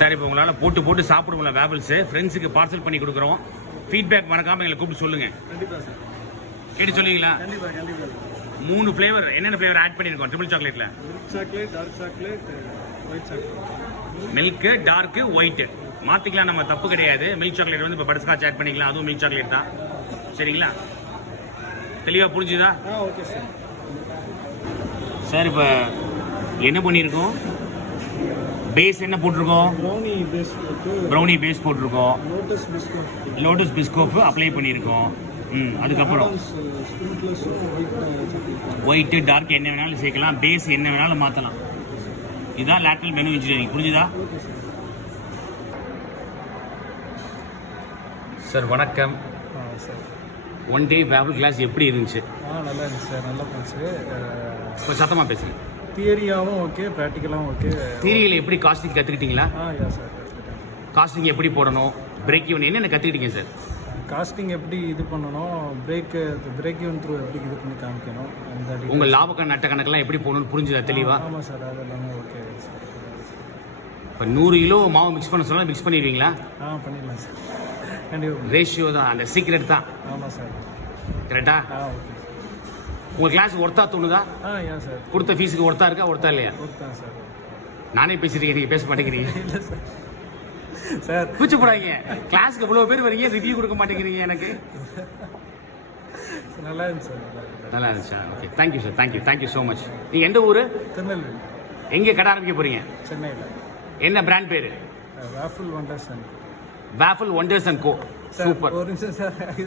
Sir இப்போ உங்களால் போட்டு சாப்பிடுவோம்ல வேபிள்ஸ் ஃப்ரெண்ட்ஸுக்கு பார்சல் பண்ணி கொடுக்குறோம். ஃபீட்பேக் மறக்காமல் எங்களை கூப்பிட்டு சொல்லுங்கள். கண்டிப்பாக சார். கேட்டு சொல்லுவீங்களா? கண்டிப்பாக 3 ஃப்ளேவர் என்னென்ன ஃப்ளேவர் ஆட் பண்ணியிருக்கோம் ட்ரிபிள் சாக்லேட்டில்? Milk chocolate, dark chocolate, white chocolate. Milk, dark, white மாற்றிக்கலாம், நம்ம தப்பு கிடையாது. மில்க் சாக்லேட் வந்து இப்போ பட்டர்ஸ்காட்ச் ஆட் பண்ணிக்கலாம், அதுவும் மில்க் சாக்லேட் தான். சரிங்களா? தெளிவாக புரிஞ்சுதா? Okay sir. சார் இப்போ என்ன பண்ணியிருக்கோம்? பேஸ் என்ன போட்டிருக்கோம்? ப்ரௌனி பேஸ் போட்டிருக்கோம். லோட்டஸ் பிஸ்கோஃப் அப்ளை பண்ணியிருக்கோம். அதுக்கப்புறம் ஒயிட்டு, டார்க் என்ன வேணாலும் சேர்க்கலாம், பேஸ் என்ன வேணாலும் மாற்றலாம். இதுதான் லேட்ரல் மெனு இன்ஜினியரிங். புரிஞ்சுதா? சார் வணக்கம். சார் 1 டே வேபிள் கிளாஸ் எப்படி இருந்துச்சு? நல்லா இருந்துச்சு சார். நல்லா போச்சு. இப்போ சத்தமாக பேசுங்க. தியரியாகவும் ஓகே, ப்ராக்டிக்கலாகவும் ஓகே. தியரியில் எப்படி காஸ்டிங் கற்றுக்கிட்டீங்களா? யா சார். காஸ்டிங் எப்படி போடணும், பிரேக் ஈவன் என்னென்ன கற்றுக்கிட்டீங்க சார்? காஸ்டிங் எப்படி இது பண்ணணும், பிரேக் ஈவன் த்ரூ எப்படி இது பண்ணி காமிக்கணும், உங்கள் லாப நட்ட கணக்கெல்லாம் எப்படி போகணும்னு புரிஞ்சுதா தெளிவா? ஆமாம் சார், அது எல்லாமே ஓகே சார். இப்போ 100 கிலோ மாவு மிக்ஸ் பண்ண சொன்னால் மிக்ஸ் பண்ணிடுவீங்களா? பண்ணிடலாம் சார். கண்டிப்பாக. ரேஷியோ தான், அந்த சீக்ரெட் தான். ஆமாம் சார். கரெக்டா? ஓகே. உங்கள் கிளாஸ் ஒர்த்தா தோணுதா? ஏன் சார். கொடுத்த ஃபீஸுக்கு ஒர்த்தா இருக்கா, ஒர்த்தா இல்லையா? ஒர்த்தான் சார். நானே பேசிருக்கேன், நீங்கள் பேச மாட்டேங்கிறீங்க. இல்லை சார். சார் கூச்சப்படாதீங்க. கிளாஸுக்கு இவ்வளோ பேர் வரீங்க, ரிவ்யூ கொடுக்க மாட்டேங்கிறீங்க எனக்கு. நல்லா இருந்துச்சு சார். நல்லா இருந்துச்சா? Okay, thank you sir. Thank you so much. நீங்கள் எந்த ஊர்? திருநெல்வேலி. எங்கே கடை ஆரம்பிக்க போகிறீங்க? சென்னையில். என்ன பிராண்ட் பேர்? Waffle Wonders. Waffle Wonders and Co. Super. ஒரு நிமிஷம் சார்.